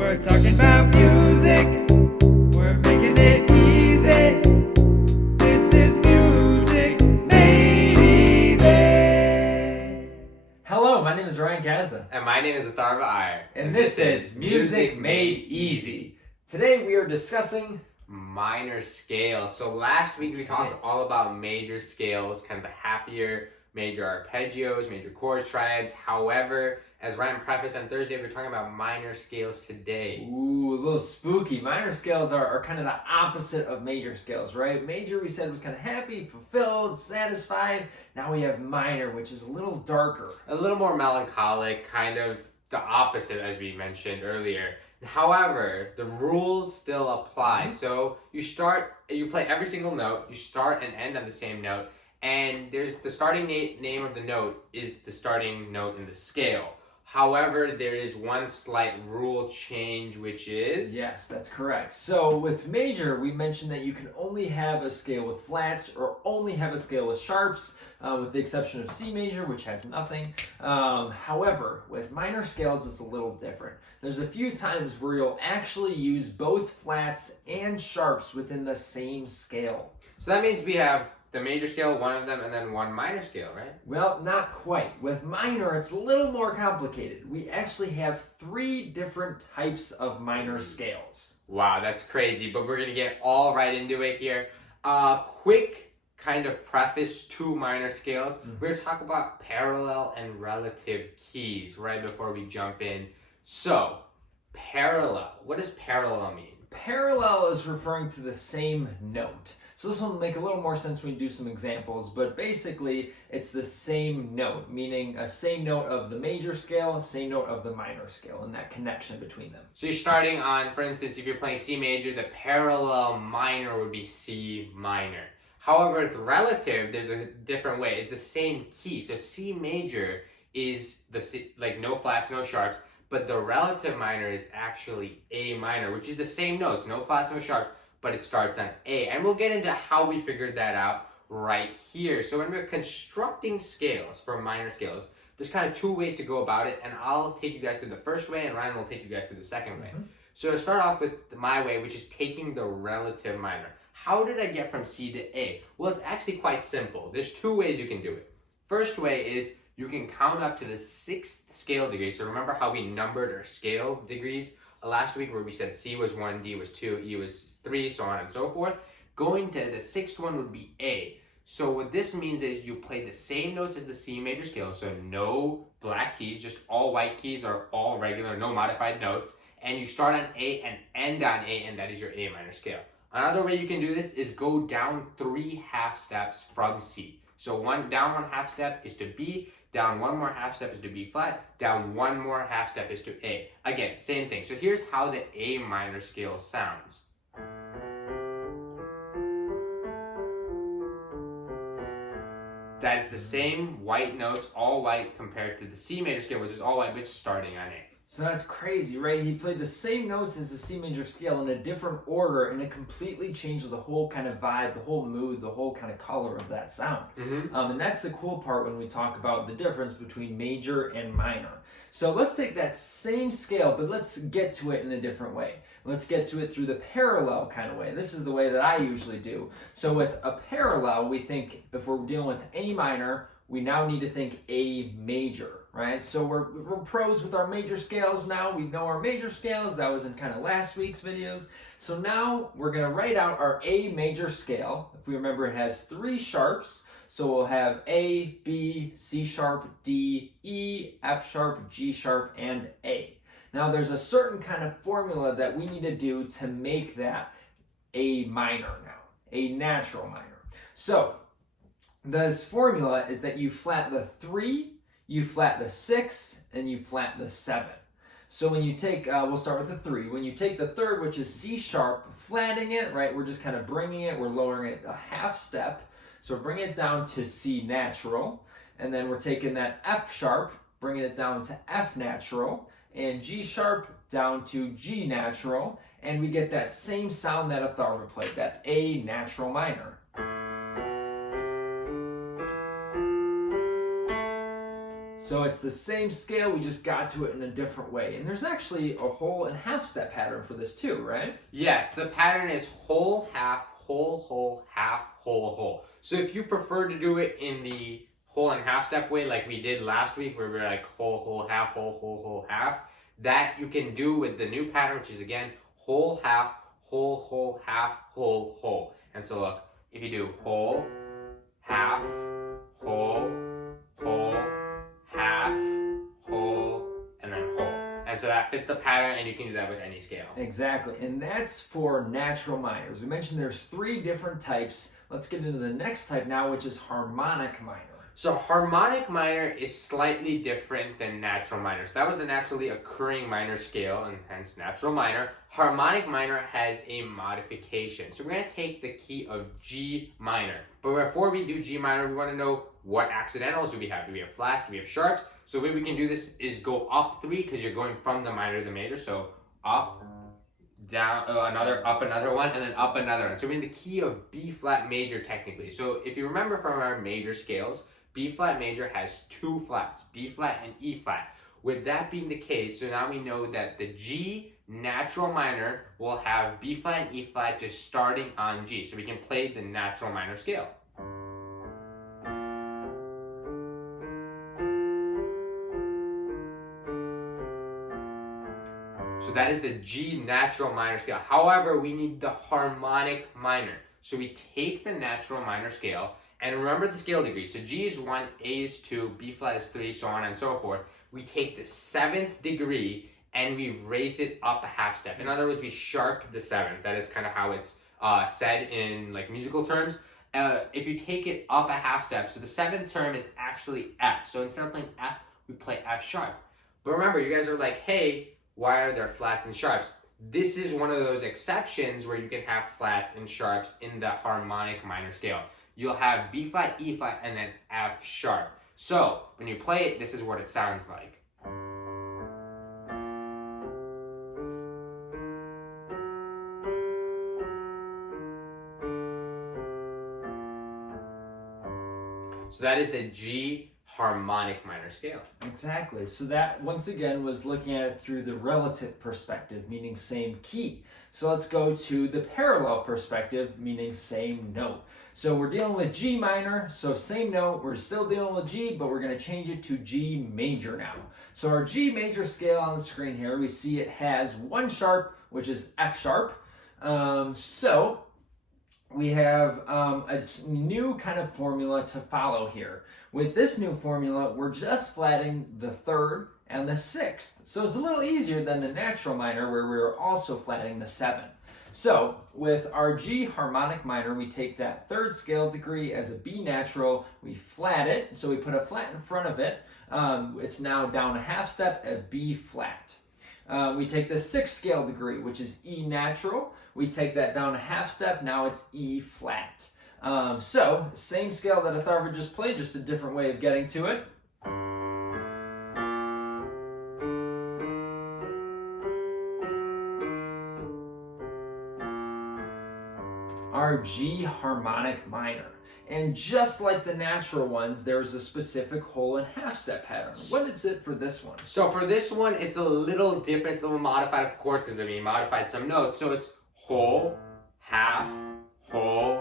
We're talking about music. We're making it easy. This is Music Made Easy. Hello, my name is Ryan Kazda. And my name is Atharva Iyer. And this is Music Made Easy. Today we are discussing minor scales. So last week we talked all about major scales, kind of the happier major arpeggios, major chord triads. However, as Ryan prefaced on Thursday, we're talking about minor scales today. Ooh, a little spooky. Minor scales are kind of the opposite of major scales, right? Major, we said, was kind of happy, fulfilled, satisfied. Now we have minor, which is a little darker. A little more melancholic, kind of the opposite as we mentioned earlier. However, the rules still apply. So you play every single note, you start and end on the same note, and there's the starting name of the note is the starting note in the scale. However, there is one slight rule change, which is... Yes, that's correct. So with major, we mentioned that you can only have a scale with flats or only have a scale with sharps, with the exception of C major, which has nothing. However, with minor scales, it's a little different. There's a few times where you'll actually use both flats and sharps within the same scale. So that means we have the major scale, one of them, and then one minor scale, right? Well, not quite. With minor, it's a little more complicated. We actually have 3 different types of minor scales. Wow, that's crazy, but we're going to get all right into it here. Quick kind of preface to minor scales. We're going to talk about parallel and relative keys right before we jump in. So, parallel. What does parallel mean? Parallel is referring to the same note. So this will make a little more sense when we do some examples, but basically it's the same note, meaning a same note of the major scale, same note of the minor scale, and that connection between them. So you're starting on, for instance, if you're playing C major, the parallel minor would be C minor. However, with relative, there's a different way. It's the same key. So C major is like no flats, no sharps, but the relative minor is actually A minor, which is the same notes, no flats, no sharps, but it starts on A. And we'll get into how we figured that out right here. So when we're constructing scales for minor scales, there's kind of 2 ways to go about it, and I'll take you guys through the first way, and Ryan will take you guys through the second way. So to start off with my way, which is taking the relative minor. How did I get from C to A? Well, it's actually quite simple. There's 2 ways you can do it. First way is you can count up to the 6th scale degree. So remember how we numbered our scale degrees last week, where we said C was 1, D was 2, E was 3, so on and so forth. Going to the 6th one would be A. So what this means is you play the same notes as the C major scale, so no black keys, just all white keys or all regular, no modified notes, and you start on A and end on A, and that is your A minor scale. Another way you can do this is go down 3 half steps from C. So down 1 half step is to B, down 1 more half step is to B flat, down 1 more half step is to A. Again, same thing. So here's how the A minor scale sounds. That is the same white notes, all white, compared to the C major scale, which is all white, but starting on A. So that's crazy, right? He played the same notes as the C major scale in a different order, and it completely changed the whole kind of vibe, the whole mood, the whole kind of color of that sound. And that's the cool part when we talk about the difference between major and minor. So let's take that same scale, but let's get to it in a different way. Let's get to it through the parallel kind of way. This is the way that I usually do. So with a parallel, we think if we're dealing with A minor, we now need to think A major. Right, so we're pros with our major scales now. We know our major scales. That was in kind of last week's videos. So now we're going to write out our A major scale. If we remember, it has 3 sharps. So we'll have A, B, C sharp, D, E, F sharp, G sharp, and A. Now there's a certain kind of formula that we need to do to make that A minor now, a natural minor. So this formula is that you flat the 3, you flat the 6, and you flat the 7. So when you take, we'll start with the 3. When you take the 3rd, which is C sharp, flatting it, right, we're just kind of bringing it, we're lowering it a half step. So we're bringing it down to C natural. And then we're taking that F sharp, bringing it down to F natural, and G sharp down to G natural. And we get that same sound that Atharva played, that A natural minor. So it's the same scale, we just got to it in a different way. And there's actually a whole and half step pattern for this too, right? Yes, the pattern is whole, half, whole, half, whole. So if you prefer to do it in the whole and half step way like we did last week where we were like whole, half, that you can do with the new pattern, which is again whole, half, whole. And so look, if you do whole, half, whole, half, whole, and then whole. And so that fits the pattern, and you can do that with any scale. Exactly, and that's for natural minors. We mentioned there's 3 different types. Let's get into the next type now, which is harmonic minor. So harmonic minor is slightly different than natural minor. So that was the naturally occurring minor scale, and hence natural minor. Harmonic minor has a modification. So we're going to take the key of G minor. But before we do G minor, we want to know what accidentals do we have. Do we have flats? Do we have sharps? So the way we can do this is go up 3 because you're going from the minor to the major. So up, down, up another one, and then up another one. So we're in the key of B flat major technically. So if you remember from our major scales, B flat major has 2 flats, B flat and E flat. With that being the case, so now we know that the G natural minor will have B flat and E flat just starting on G. So we can play the natural minor scale. So that is the G natural minor scale. However, we need the harmonic minor. So we take the natural minor scale, and remember the scale degree. So G is 1, A is 2, B flat is 3, so on and so forth. We take the 7th degree and we raise it up a half step. In other words, we sharp the 7th. That is kind of how it's said in like musical terms. If you take it up a half step, so the 7th term is actually F. So instead of playing F, we play F sharp. But remember, you guys are like, hey, why are there flats and sharps? This is one of those exceptions where you can have flats and sharps in the harmonic minor scale. You'll have B flat, E flat, and then F sharp. So when you play it, this is what it sounds like. So that is the G harmonic minor scale. Exactly. So that, once again, was looking at it through the relative perspective, meaning same key. So let's go to the parallel perspective, meaning same note. So we're dealing with G minor, so same note, we're still dealing with G, but we're going to change it to G major now. So our G major scale on the screen here, we see it has 1 sharp, which is F sharp. So we have a new kind of formula to follow here. With this new formula, we're just flatting the 3rd and the 6th. So it's a little easier than the natural minor where we're also flatting the 7th. So with our G harmonic minor, we take that 3rd scale degree as a B natural, we flat it, so we put a flat in front of it. It's now down a half step at B flat. We take the 6th scale degree, which is E natural. We take that down a half step, now it's E flat. So, same scale that Atharva just played, just a different way of getting to it. Our G harmonic minor. And just like the natural ones, there's a specific whole and half step pattern. What is it for this one? So for this one, it's a little different. It's a little modified, of course, because we modified some notes. So it's whole, half, half.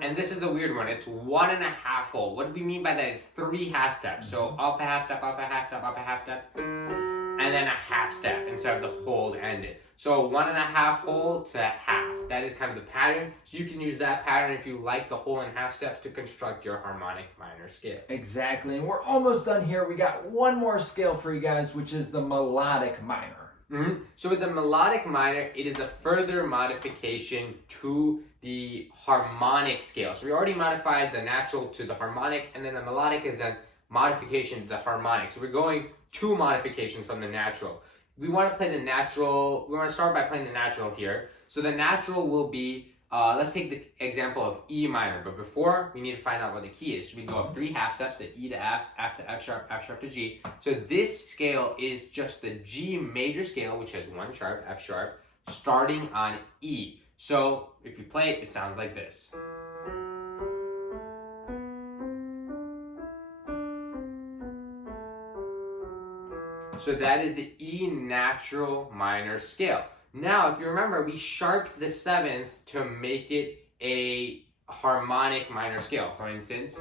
And this is the weird one. It's 1.5 whole. What do we mean by that? It's 3 half steps. So up a half step, up a half step, up a half step, and then a half step instead of the whole to end it. So 1.5 whole to half. That is kind of the pattern. So you can use that pattern if you like the whole and half steps to construct your harmonic minor scale. Exactly. And we're almost done here. We got one more scale for you guys, which is the melodic minor. So with the melodic minor, it is a further modification to the harmonic scale. So we already modified the natural to the harmonic, and then the melodic is a modification to the harmonic. So we're going 2 modifications from the natural. We want to play the natural. We want to start by playing the natural here. So the natural will be, let's take the example of E minor. But before, we need to find out what the key is. So we go up 3 half steps, to E to F to F sharp to G. So this scale is just the G major scale, which has 1 sharp, F sharp, starting on E. So if you play it, it sounds like this. So that is the E natural minor scale. Now, if you remember, we sharped the 7th to make it a harmonic minor scale. For instance,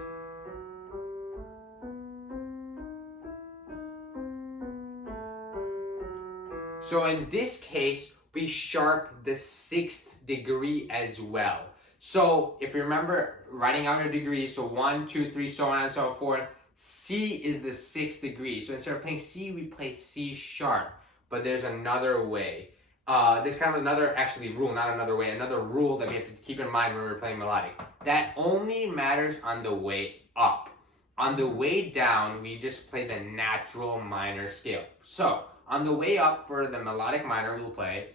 so in this case, we sharp the 6th degree as well. So if you remember writing out a degree, so 1, 2, 3, so on and so forth, C is the 6th degree. So instead of playing C, we play C sharp. But there's another way. There's kind of another, actually rule, not another way, another rule that we have to keep in mind when we're playing melodic. That only matters on the way up. On the way down, we just play the natural minor scale. So on the way up for the melodic minor, we'll play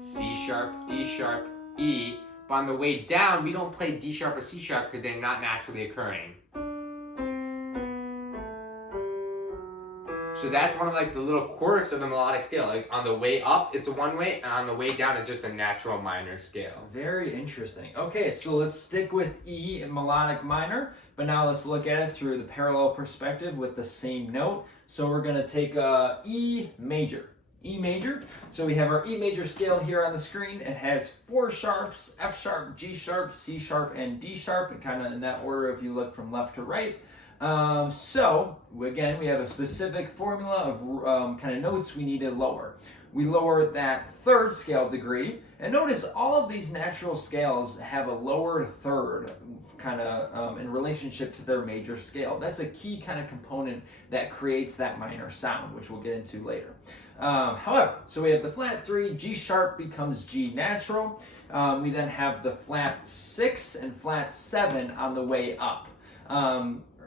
C sharp, D sharp, E. But on the way down, we don't play D sharp or C sharp because they're not naturally occurring. So that's one of like the little quirks of the melodic scale. Like on the way up, it's a one way, and on the way down, it's just a natural minor scale. Very interesting. Okay, so let's stick with E in melodic minor, but now let's look at it through the parallel perspective with the same note. So we're gonna take E major. E major. So we have our E major scale here on the screen. It has 4 sharps: F sharp, G sharp, C sharp, and D sharp, and kind of in that order if you look from left to right. So again, we have a specific formula of kind of notes we need to lower. We lower that 3rd scale degree, and notice all of these natural scales have a lower 3rd kind of in relationship to their major scale. That's a key kind of component that creates that minor sound, which we'll get into later. However, so we have the flat 3, G sharp becomes G natural. We then have the flat 6 and flat 7 on the way up.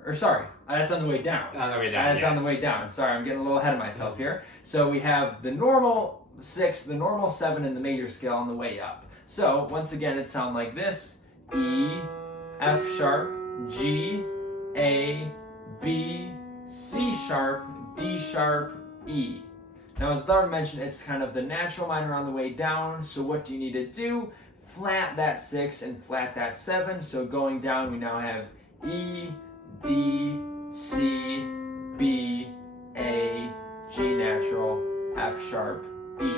Or sorry, that's on the way down. On the way down, That's yes. on the way down. Sorry, I'm getting a little ahead of myself here. So we have the normal 6, the normal 7, and the major scale on the way up. So once again, it sounds like this: E, F sharp, G, A, B, C sharp, D sharp, E. Now, as Atharva mentioned, it's kind of the natural minor on the way down. So what do you need to do? Flat that 6 and flat that 7. So going down, we now have E, D, C, B, A, G natural, F sharp, E.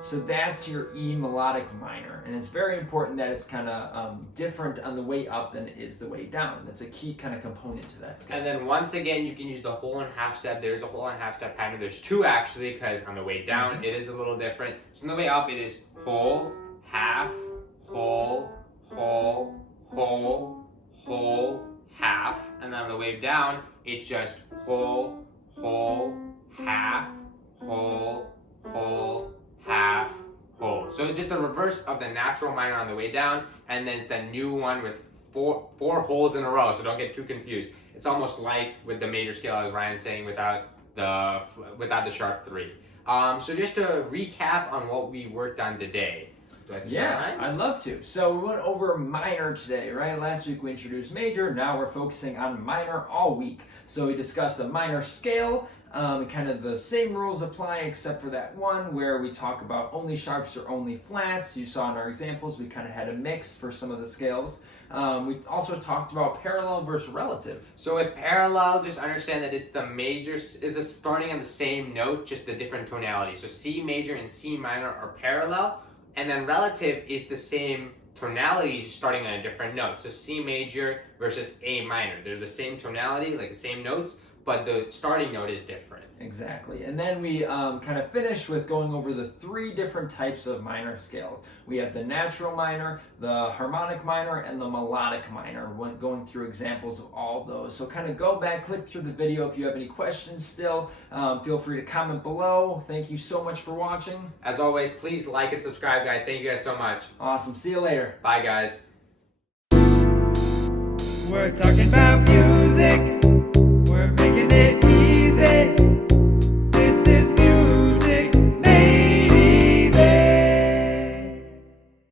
So that's your E melodic minor, and it's very important that it's kind of different on the way up than it is the way down. That's a key kind of component to that scale. And then once again, you can use the whole and half step. There's a whole and half step pattern. There's 2 actually, because on the way down, it is a little different. So on the way up, it is whole, half, whole, whole, whole, whole, half. And then on the way down, it's just whole, whole, half, whole, whole, half, whole. So it's just the reverse of the natural minor on the way down, and then it's the new one with four holes in a row. So don't get too confused. It's almost like with the major scale, as Ryan's saying, without the sharp 3. So just to recap on what we worked on today. Yeah, I'd love to. So we went over minor today, right? Last week we introduced major. Now we're focusing on minor all week. So we discussed a minor scale. Kind of the same rules apply except for that one where we talk about only sharps or only flats. You saw in our examples we kind of had a mix for some of the scales. We also talked about parallel versus relative. So with parallel, just understand that it's the major, it's starting on the same note, just the different tonality. So C major and C minor are parallel. And then relative is the same tonality, starting on a different note. So C major versus A minor. They're the same tonality, like the same notes, but the starting note is different. Exactly. And then we kind of finished with going over the 3 different types of minor scales. We have the natural minor, the harmonic minor, and the melodic minor, going through examples of all of those. So kind of go back, click through the video. If you have any questions still, feel free to comment below. Thank you so much for watching. As always, please like and subscribe, guys. Thank you guys so much. Awesome. See you later. Bye, guys. We're talking about music.